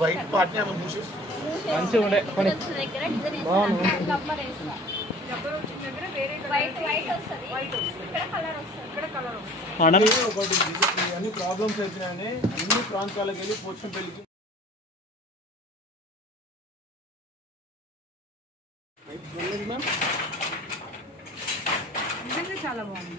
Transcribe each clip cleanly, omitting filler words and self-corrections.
White part में हम bushes మంచిగా ఉండే కొని బాగుంది వైట్ వస్తుంది ఇక్కడ కలర్ వస్తుంది ఒకటి అన్ని ప్రాబ్లమ్స్ అవుతున్నాయని అన్ని ప్రాంతాలకు వెళ్ళి పోర్షన్ పెళ్ళికి చాలా బాగుంది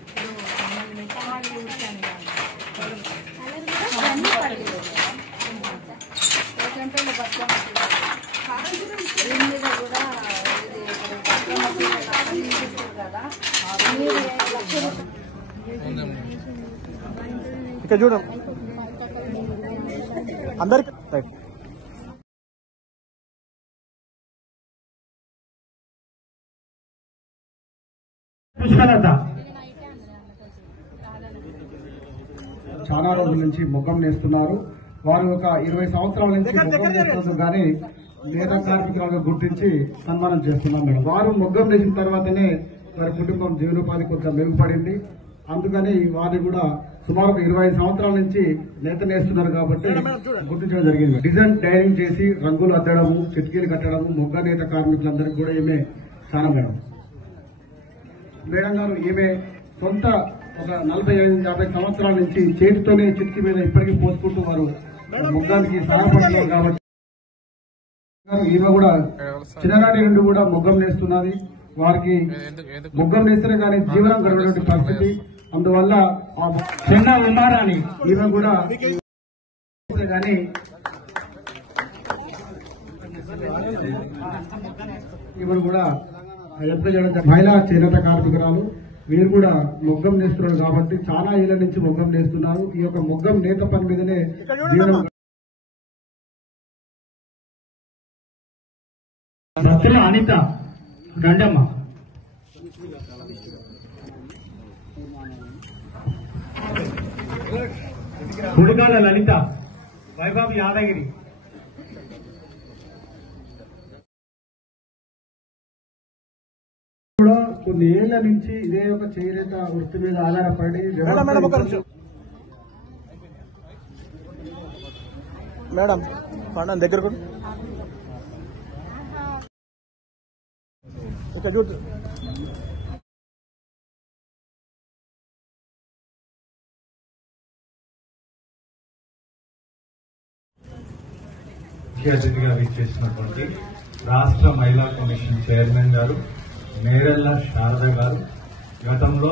ఇక్కడ చూడం అందరికి రైట్ పుష్కలత చాలా రోజుల నుంచి మొగ్గం నేస్తున్నారు. వారు ఒక 20 సంవత్సరాల నుంచి మొగ్గం నేస్తున్నారు కానీ నేత కార్మికులను గుర్తించి సన్మానం చేస్తున్నాం మేడం. వారు మొగ్గం నేసిన తర్వాతనే వారి కుటుంబం జీవనోపాధి కొంచెం మెరుగుపడింది. అందుకని వారిని కూడా సుమారు 25 సంవత్సరాల నుంచి నేత నేస్తున్నారు కాబట్టి గుర్తించడం జరిగింది. డిజైన్ డైనింగ్ చేసి రంగులు అద్దడము, చిట్కీలు కట్టడము మొగ్గ నేత కార్మికులందరికీ కూడా ఈమె స్థానం మేడం. మేడం గారు ఈమె సొంత ఒక 45-50 సంవత్సరాల నుంచి చేతితోనే చిట్కి మీద ఇప్పటికీ పోసుకుంటూ వారు మొగ్గానికి సహాయపడుతున్నారు కాబట్టి ఈమె కూడా చిన్ననాటి నుండి కూడా మొగ్గం నేస్తున్నది. వారికి మొగ్గం నేస్తేనే కానీ జీవనం గడిపేటువంటి పరిస్థితి. అందువల్ల చిన్న ఉమారాని ఈమె కూడా కానీ ఈమెను కూడా ఎంపిక చేయడం మహిళా చేనేత కార్మికురాలు. వీరు కూడా మొగ్గం నేస్తున్నారు కాబట్టి చాలా ఏళ్ల నుంచి మొగ్గం నేస్తున్నారు. ఈ యొక్క మొగ్గం నేత పని మీదనే జీవనం. అనిత గండమ్మ గుడిగాల లలిత వైభవ్ యాదగిరి కూడా కొన్ని ఏళ్ల నుంచి ఇదే ఒక చేనేత వృత్తి మీద ఆధారపడి మేడం పండు దగ్గర ఇక్కడ చూడు ముఖ్య అతిథిగా విచ్చేసినటువంటి రాష్ట్ర మహిళా కమిషన్ చైర్మన్ గారు మేరెల్ల శారద గారు గతంలో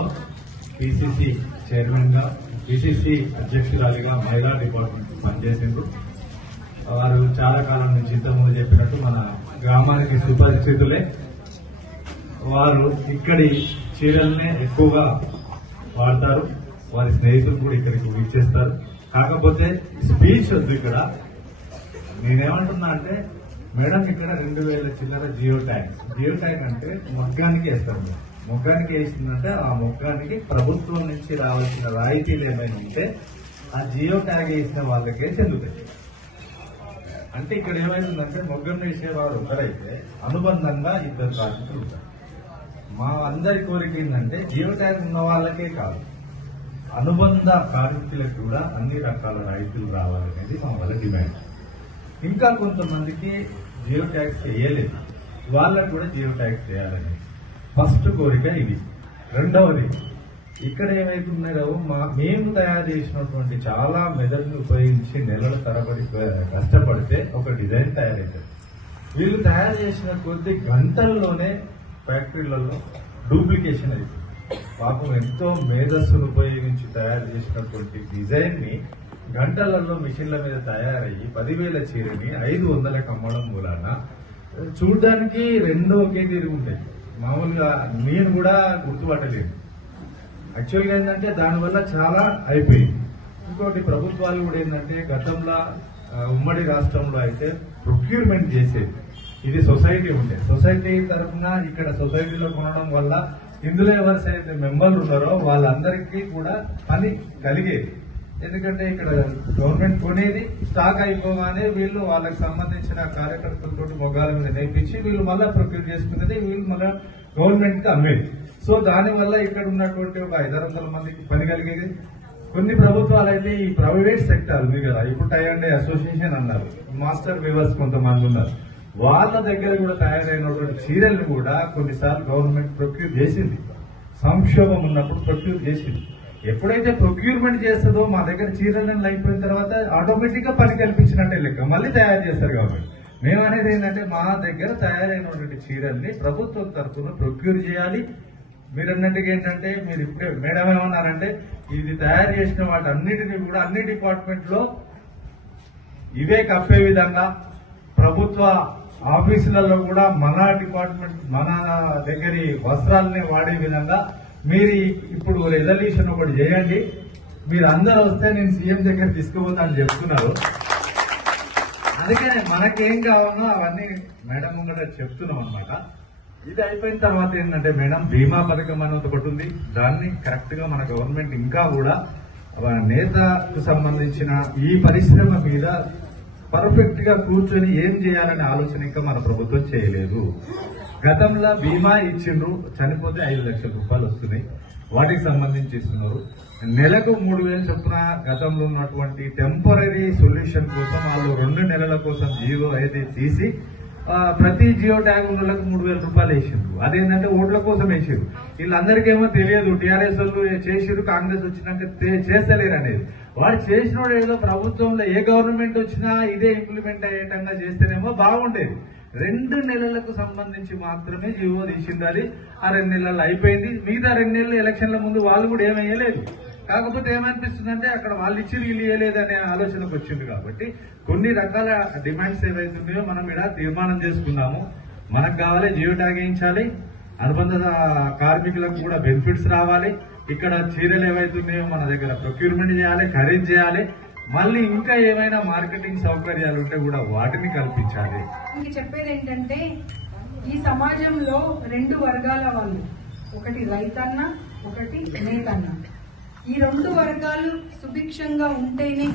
పిసిసి చైర్మన్ గా పిసిసి అధ్యక్షురాలిగా మహిళా డిపార్ట్మెంట్ పనిచేసిండ్రు. వారు చాలా కాలం నుంచి ఇంతకుముందు చెప్పినట్టు మన గ్రామానికి సుపరిచితులే. వారు ఇక్కడి చీరలనే ఎక్కువగా వాడతారు. వారి స్నేహితులు కూడా ఇక్కడికి విచ్చేస్తారు. కాకపోతే స్పీచ్ వద్దు. ఇక్కడ నేనేమంటున్నా అంటే మేడం ఇక్కడ 2000 చిల్లర జియో ట్యాగ్ అంటే మొగ్గానికి వేస్తారు. మొగ్గానికి వేసిందంటే ఆ మొగ్గానికి ప్రభుత్వం నుంచి రావాల్సిన రాయితీలు ఏమైనా ఉంటే ఆ జియో ట్యాగ్ వేసిన వాళ్ళకే చెందుతాయి. అంటే ఇక్కడ ఏమైందంటే మొగ్గం వేసేవారు ఒకరైతే అనుబంధంగా 2 కార్మికులు ఉంటారు. మా అందరి కోరిక ఏంటంటే జియో ట్యాగ్ ఉన్న వాళ్ళకే కాదు, అనుబంధ కార్మికులకు కూడా అన్ని రకాల రాయితీలు రావాలనేది మా వాళ్ళ డిమాండ్. ఇంకా కొంతమందికి జియో ట్యాక్స్ వేయలేదు, వాళ్ళకు కూడా జియో ట్యాక్స్ చేయాలని ఫస్ట్ కోరిక ఇది. రెండవది ఇక్కడ ఏమైతున్నాయో మేము తయారు చేసినటువంటి చాలా మెదడును ఉపయోగించి నెలల తరబడి కష్టపడితే ఒక డిజైన్ తయారవుతుంది. వీళ్ళు తయారు చేసిన కొద్ది గంటల్లోనే ఫ్యాక్టరీలలో డూప్లికేషన్ అవుతుంది. పాపం ఎంతో మేధస్సును ఉపయోగించి తయారు చేసినటువంటి డిజైన్ ని గంటలలో మిషన్ల మీద తయారయ్యి 10,000 చీరని 500కి అమ్మడం మూలాన చూడడానికి 2 ఒకే తీరు ఉంటాయి. మామూలుగా నేను కూడా గుర్తుపట్టలేదు. యాక్చువల్గా ఏంటంటే దానివల్ల చాలా అయిపోయింది. ఇంకోటి ప్రభుత్వాలు కూడా ఏంటంటే గతంలో ఉమ్మడి రాష్ట్రంలో అయితే ప్రొక్యూర్మెంట్ చేసేది. ఇది సొసైటీ ఉండే సొసైటీ తరఫున ఇక్కడ సొసైటీలో కొనడం వల్ల ఇందులో ఎవరైతే మెంబర్లు ఉన్నారో వాళ్ళందరికీ కూడా పని కలిగేది. ఎందుకంటే ఇక్కడ గవర్నమెంట్ కొనేది స్టాక్ అయిపోగానే వీళ్ళు వాళ్ళకి సంబంధించిన కార్యకర్తలతో మొగాల మీద నేర్పించి వీళ్ళు మళ్ళా ప్రొక్యూర్ చేసుకునేది, వీళ్ళు మళ్ళా గవర్నమెంట్ కి అమ్మేది. సో దానివల్ల ఇక్కడ ఉన్నటువంటి ఒక 500 మందికి పని కలిగేది. కొన్ని ప్రభుత్వాలు అయితే ఈ ప్రైవేట్ సెక్టర్ ఉంది కదా, ఇప్పుడు టై అండ్ అసోసియేషన్ అన్నారు, మాస్టర్ వీవర్స్ కొంతమంది ఉన్నారు, వాళ్ళ దగ్గర కూడా తయారైనటువంటి చీరల్ని కూడా కొన్నిసార్లు గవర్నమెంట్ ప్రొక్యూర్ చేసింది. సంక్షోభం ఉన్నప్పుడు ప్రొక్యూర్ చేసింది. ఎప్పుడైతే ప్రొక్యూర్మెంట్ చేస్తుందో మా దగ్గర చీరలను అయిపోయిన తర్వాత ఆటోమేటిక్ గా పని కల్పించినట్టే లెక్క మళ్ళీ తయారు చేస్తారు. కాబట్టి మేము అనేది ఏంటంటే మా దగ్గర తయారైనటువంటి చీరల్ని ప్రభుత్వం తరఫున ప్రొక్యూర్ చేయాలి. మీరు అన్నట్టుగా ఏంటంటే మీరు ఇప్పుడే మేడం ఏమన్నారంటే ఇది తయారు చేసిన వాటన్నిటిని కూడా అన్ని డిపార్ట్మెంట్ లో ఇవే కప్పే విధంగా ప్రభుత్వ ఆఫీసులలో కూడా మన డిపార్ట్మెంట్ మన దగ్గర వస్త్రాలని వాడే విధంగా మీరు ఇప్పుడు రెజల్యూషన్ ఒకటి చేయండి. మీరు అందరూ వస్తే నేను సీఎం దగ్గర తీసుకుపోతానని చెప్తున్నారు. అందుకనే మనకేం కావాలో అవన్నీ మేడం ముందర చెప్తున్నాం అనమాట. ఇది అయిపోయిన తర్వాత ఏంటంటే మేడం బీమా పథకం అనేది ఒకటి ఉంది. దాన్ని కరెక్ట్ గా మన గవర్నమెంట్ ఇంకా కూడా నేతకు సంబంధించిన ఈ పరిశ్రమ మీద పర్ఫెక్ట్ గా కూర్చొని ఏం చేయాలనే ఆలోచన ఇంకా మన ప్రభుత్వం చేయలేదు. గతంలో బీమా ఇచ్చిండ్రు, చనిపోతే 5 లక్షల రూపాయలు వస్తున్నాయి, వాటికి సంబంధించి ఇస్తున్నారు. నెలకు 3,000 చొప్పున గతంలో ఉన్నటువంటి టెంపరీ సొల్యూషన్ కోసం వాళ్ళు 2 నెలల కోసం జీవో అయితే తీసి ప్రతి జియో ట్యాగ్ ఉన్న వాళ్ళకి 3,000 రూపాయలు వేసిండ్రు. అదేంటంటే ఓట్ల కోసం వేసారు. వీళ్ళందరికేమో తెలియదు టీఆర్ఎస్ వాళ్ళు చేసిరు, కాంగ్రెస్ వచ్చినాక చేస్తలేరు అనేది. వాడు చేసినోడు ఏదో ప్రభుత్వంలో ఏ గవర్నమెంట్ వచ్చినా ఇదే ఇంప్లిమెంట్ అయ్యేటంగా చేస్తేనేమో బాగుండేది. 2 నెలలకు సంబంధించి మాత్రమే జీవో తీసిండాలి. ఆ 2 నెలలు అయిపోయింది. మిగతా 2 నెలలు ఎలక్షన్ల ముందు వాళ్ళు కూడా ఏమయ్యలేదు. కాకపోతే ఏమనిపిస్తుందంటే అక్కడ వాళ్ళు ఇచ్చి వీళ్ళు ఇయ్యలేదనే ఆలోచనకు వచ్చింది. కాబట్టి కొన్ని రకాల డిమాండ్స్ ఏవైతున్నాయో మనం ఇక్కడ తీర్మానం చేసుకున్నాము. మనకు కావాలి జియో ట్యాగ్ వేయించాలి, అనుబంధ కార్మికులకు కూడా బెనిఫిట్స్ రావాలి, ఇక్కడ చీరలు ఏవైతున్నాయో మన దగ్గర ప్రొక్యూర్మెంట్ చేయాలి, ఖరీదు చేయాలి, మళ్ళీ ఇంకా ఏమైనా మార్కెటింగ్ సౌకర్యాలు ఉంటే కూడా వాటిని కల్పించాలి. చెప్పేది ఏంటంటే ఈ సమాజంలో 2 వర్గాల వాళ్ళు, ఒకటి రైతన్న, ఒకటి నేతన్న. ఈ 2 వర్గాలు సుభిక్షంగా ఉంటేనే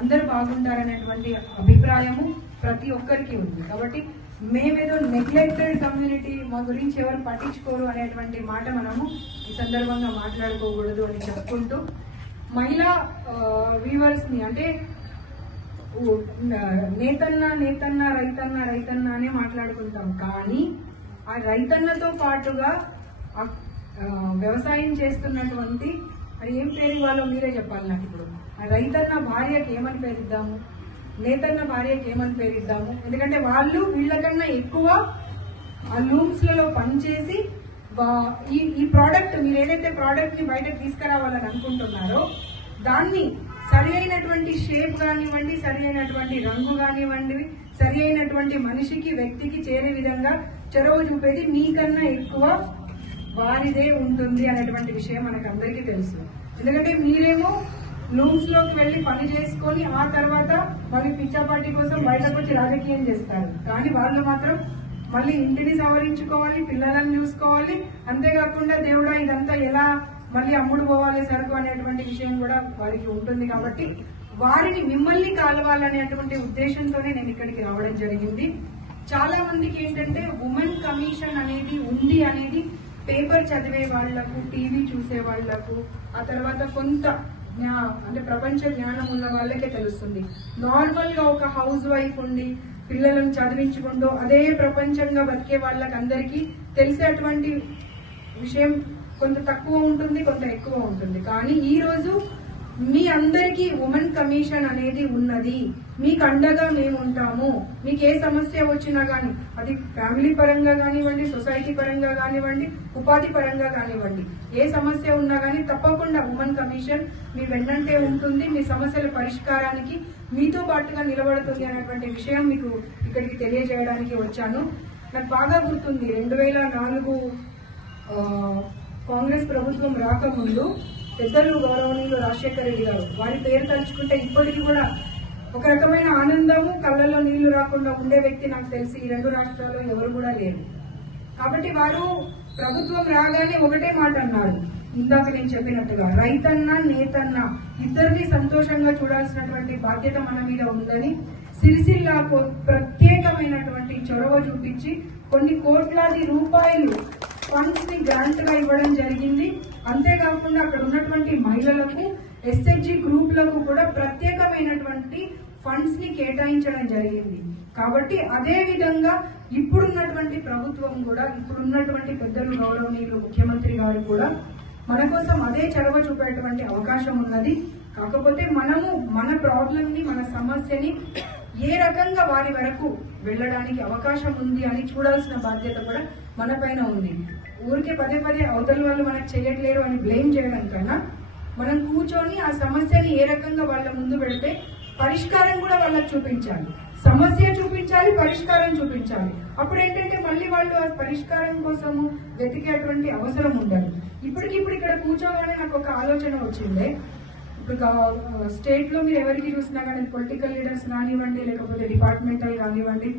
అందరు బాగుంటారనేటువంటి అభిప్రాయము ప్రతి ఒక్కరికి ఉంది. కాబట్టి మేమేదో నెగ్లెక్టెడ్ కమ్యూనిటీ, మా గురించి ఎవరు పట్టించుకోరు అనేటువంటి మాట మనము ఈ సందర్భంగా మాట్లాడుకోకూడదు అని చెప్పుకుంటూ, మహిళా వీవర్స్ ని అంటే నేతన్న నేతన్న రైతన్న రైతన్న అనే మాట్లాడుకుంటాం. కానీ ఆ రైతన్నతో పాటుగా వ్యవసాయం చేస్తున్నటువంటి, మరి ఏం పేరు ఇవ్వాలో మీరే చెప్పాలి నాకు. ఇప్పుడు ఆ రైతన్న భార్యకి ఏమని పేరిద్దాము, నేతన్న భార్యకి ఏమని పేరిద్దాము? ఎందుకంటే వాళ్ళు వీళ్ళకన్నా ఎక్కువ ఆ లూమ్స్ లలో పనిచేసి ఈ ప్రోడక్ట్, మీరు ఏదైతే ప్రోడక్ట్ ని బయటకు తీసుకురావాలని అనుకుంటున్నారో దాన్ని సరి అయినటువంటి షేప్ కానివ్వండి, సరి అయినటువంటి రంగు కానివ్వండి, సరి అయినటువంటి మనిషికి వ్యక్తికి చేరే విధంగా చొరవ చూపేది మీకన్నా ఎక్కువ వారిదే ఉంటుంది అనేటువంటి విషయం మనకు అందరికీ తెలుసు. ఎందుకంటే మీరేమో లూమ్స్ లోకి వెళ్లి పని చేసుకొని ఆ తర్వాత మళ్ళీ పిచ్చాపార్టీ కోసం బయటకు వచ్చి రాజకీయం చేస్తారు. కానీ వాళ్ళు మాత్రం మళ్ళీ ఇంటిని సవరించుకోవాలి, పిల్లలను చూసుకోవాలి, అంతేకాకుండా దేవుడా ఇదంతా ఎలా మళ్ళీ అమ్ముడు పోవాలి సరుకు అనేటువంటి విషయం కూడా వారికి ఉంటుంది. కాబట్టి వారిని మిమ్మల్ని కాలవాలనేటువంటి ఉద్దేశంతోనే నేను ఇక్కడికి రావడం జరిగింది. చాలా మందికి ఏంటంటే ఉమెన్ కమిషన్ అనేది ఉంది అనేది పేపర్ చదివే వాళ్లకు, టీవీ చూసే వాళ్లకు, ఆ తర్వాత కొంత అంటే ప్రపంచ జ్ఞానం ఉన్న వాళ్ళకే తెలుస్తుంది. నార్మల్ గా ఒక హౌస్ వైఫ్ ఉండి పిల్లలను చదివించుకుంటూ అదే ప్రపంచంగా బతికే వాళ్ళకందరికీ తెలిసేటువంటి విషయం కొంత తక్కువ ఉంటుంది, కొంత ఎక్కువ ఉంటుంది. కానీ ఈ రోజు మీ అందరికీ ఉమెన్ కమిషన్ అనేది ఉన్నది. మీకు అండగా మేము ఉంటాము. మీకు ఏ సమస్య వచ్చినా గానీ, అది ఫ్యామిలీ పరంగా కానివ్వండి, సొసైటీ పరంగా కానివ్వండి, ఉపాధి పరంగా కానివ్వండి, ఏ సమస్య ఉన్నా గానీ తప్పకుండా ఉమెన్ కమిషన్ మీ వెన్నంటే ఉంటుంది. మీ సమస్యల పరిష్కారానికి మీతో పాటుగా నిలబడుతుంది అనేటువంటి విషయం మీకు ఇక్కడికి తెలియజేయడానికి వచ్చాను. నాకు బాగా గుర్తుంది 2004 కాంగ్రెస్ ప్రభుత్వం రాకముందు పెద్దలు గౌరవనీయులు రాజశేఖర రెడ్డి గారు, వారి పేరు తలుచుకుంటే ఇప్పటికీ కూడా ఒక రకమైన ఆనందము, కళ్ళల్లో నీళ్లు రాకుండా ఉండే వ్యక్తి నాకు తెలిసి ఈ 2 రాష్ట్రాల్లో ఎవరు కూడా లేరు. కాబట్టి వారు ప్రభుత్వం రాగానే ఒకటే మాట అన్నారు, ఇందాక నేను చెప్పినట్టుగా రైతన్న నేతన్న ఇద్దరిని సంతోషంగా చూడాల్సినటువంటి బాధ్యత మన మీద ఉందని సిరిసిల్లాకు ప్రత్యేకమైనటువంటి చొరవ చూపించి కొన్ని కోట్లాది రూపాయలు ఫండ్స్ ని గ్రాంట్ గా ఇవ్వడం జరిగింది. అంతేకాకుండా అక్కడ ఉన్నటువంటి మహిళలకు ఎస్హెచ్జి గ్రూపులకు కూడా ప్రత్యేకమైనటువంటి ఫండ్స్ ని కేటాయించడం జరిగింది. కాబట్టి అదే విధంగా ఇప్పుడున్నటువంటి ప్రభుత్వం కూడా, ఇప్పుడున్నటువంటి పెద్దలు గౌరవనీయులు ముఖ్యమంత్రి గారు కూడా మన కోసం అదే చొరవ చూపేటువంటి అవకాశం ఉన్నది. కాకపోతే మనము మన ప్రాబ్లం ని, మన సమస్యని ఏ రకంగా వారి వరకు వెళ్ళడానికి అవకాశం ఉంది అని చూడాల్సిన బాధ్యత కూడా మన పైన ఉంది. ఊరికే పదే పదే అవతల వాళ్ళు మనకు చేయట్లేరు అని బ్లేమ్ చేయడం కన్నా మనం కూర్చొని ఆ సమస్యని ఏ రకంగా వాళ్ళ ముందు పెడితే పరిష్కారం కూడా వాళ్ళకి చూపించాలి. సమస్య చూపించాలి, పరిష్కారం చూపించాలి. అప్పుడు ఏంటంటే మళ్ళీ వాళ్ళు ఆ పరిష్కారం కోసము వెతికేటువంటి అవసరం ఉండదు. ఇప్పటికిప్పుడు ఇక్కడ కూర్చోగానే నాకు ఒక ఆలోచన వచ్చింది. ఇప్పుడు స్టేట్ లో మీరు ఎవరికి చూసినా కానీ పొలిటికల్ లీడర్స్ కానివ్వండి, లేకపోతే డిపార్ట్మెంటల్ కానివ్వండి,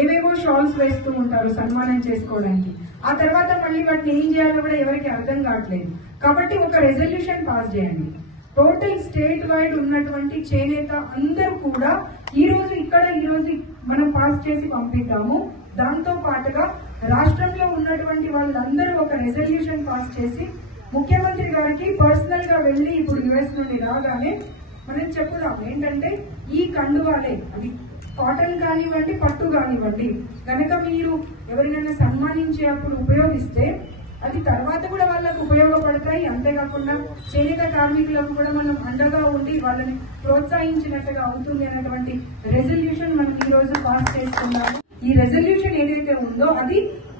ఏవేవో షాల్స్ వేస్తూ ఉంటారు సన్మానం చేసుకోవడానికి. ఆ తర్వాత మళ్ళీ వాటిని ఏం చేయాలో కూడా ఎవరికి అర్థం కావట్లేదు. కాబట్టి ఒక రెజల్యూషన్ పాస్ చేయండి. టోటల్ స్టేట్ వైడ్ ఉన్నటువంటి చేనేత అందరూ కూడా ఈ రోజు మనం పాస్ చేసి పంపిద్దాము. దాంతో పాటుగా రాష్ట్రంలో ఉన్నటువంటి వాళ్ళందరూ ఒక రెజల్యూషన్ పాస్ చేసి ముఖ్యమంత్రి గారికి పర్సనల్ గా వెళ్లి ఇప్పుడు యుఎస్ నుండి రాగానే మనం చెప్పుదాం ఏంటంటే ఈ కండువాలే, అది కాటన్ కానివ్వండి, పట్టు కానివ్వండి, కనుక మీరు ఎవరినైనా సన్మానించే అప్పుడు ఉపయోగిస్తే అది తర్వాత కూడా వాళ్ళకు ఉపయోగపడతాయి. అంతేకాకుండా చేనేత కార్మికులకు కూడా మనం అండగా ఉండి వాళ్ళని ప్రోత్సహించినట్టుగా అవుతుంది అనేటువంటి రెజల్యూషన్ మనం ఈ రోజు పాస్ చేస్తున్నాము. ఈ రెజల్యూషన్ ఏదైతే ఉందో అది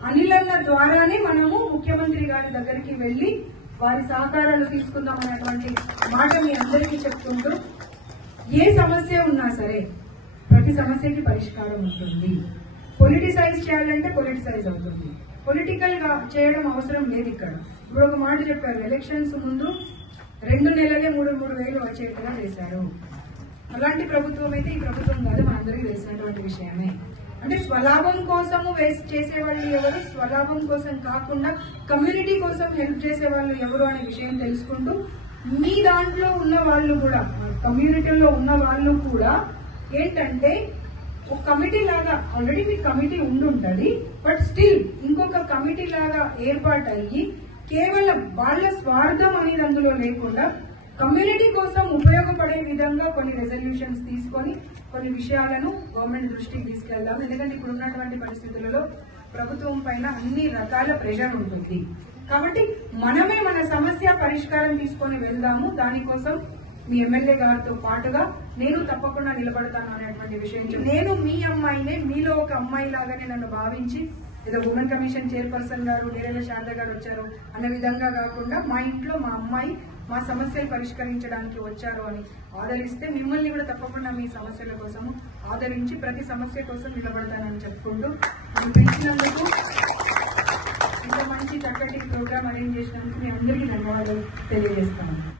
అనిల్ అన్న ద్వారానే మనము ముఖ్యమంత్రి గారి దగ్గరికి వెళ్లి వారి సహకారాలు తీసుకుందాం అనేటువంటి మాట మీ అందరికీ చెప్తుంటూ, ఏ సమస్య ఉన్నా సరే ప్రతి సమస్యకి పరిష్కారం ఉంటుంది. పొలిటిసైజ్ చేయాలంటే పొలిటిసైజ్ అవుతుంది. పొలిటికల్ గా చేయడం అవసరం లేదు. ఇక్కడ ఇప్పుడు ఒక మాట చెప్పారు, ఎలక్షన్స్ ముందు 2 నెలలే 3,000 వచ్చేట్టుగా చేశారు. అలాంటి ప్రభుత్వం అయితే ఈ ప్రభుత్వం కాదు, మనందరికీ తెలిసినటువంటి విషయమే. అంటే స్వలాభం కోసము వేస్ట్ చేసేవాళ్ళు ఎవరు, స్వలాభం కోసం కాకుండా కమ్యూనిటీ కోసం హెల్ప్ చేసే వాళ్ళు ఎవరు అనే విషయం తెలుసుకుంటూ, మీ దాంట్లో ఉన్న వాళ్ళు కూడా, కమ్యూనిటీలో ఉన్న వాళ్ళు కూడా ఏంటంటే ఒక కమిటీ లాగా, ఆల్రెడీ మీ కమిటీ ఉండుంటది, బట్ స్టిల్ ఇంకొక కమిటీ లాగా ఏర్పాటు అయ్యి కేవలం వాళ్ళ స్వార్థం అనేది అందులో లేకుండా కమ్యూనిటీ కోసం ఉపయోగపడే విధంగా కొన్ని రెజల్యూషన్స్ తీసుకొని కొన్ని విషయాలను గవర్నమెంట్ దృష్టికి తీసుకెళ్దాం. ఎందుకంటే ఇప్పుడు ఉన్నటువంటి పరిస్థితులలో ప్రభుత్వం పైన అన్ని రకాల ప్రెషర్ ఉంటుంది. కాబట్టి మనమే మన సమస్య పరిష్కారం తీసుకొని వెళ్దాము. దానికోసం మీ ఎమ్మెల్యే గారితో పాటుగా నేను తప్పకుండా నిలబడతాను అనేటువంటి విషయం. నేను మీ అమ్మాయినే, మీలో ఒక అమ్మాయి లాగానే నన్ను భావించి, ఏదో ఉమెన్ కమిషన్ చైర్పర్సన్ గారు నేరేళ్ల శారద గారు వచ్చారు అన్న విధంగా కాకుండా మా ఇంట్లో మా అమ్మాయి మా సమస్యలు పరిష్కరించడానికి వచ్చారు అని ఆదరిస్తే మిమ్మల్ని కూడా తప్పకుండా మీ సమస్యల కోసం ఆదరించి ప్రతి సమస్య కోసం నిలబడతానని చెప్పుకుంటూ పిలిచినందుకు, ఇంత మంచి చక్కటి ప్రోగ్రామ్ అరేంజ్ చేసినందుకు మీ అందరికీ ధన్యవాదాలు తెలియజేస్తాను.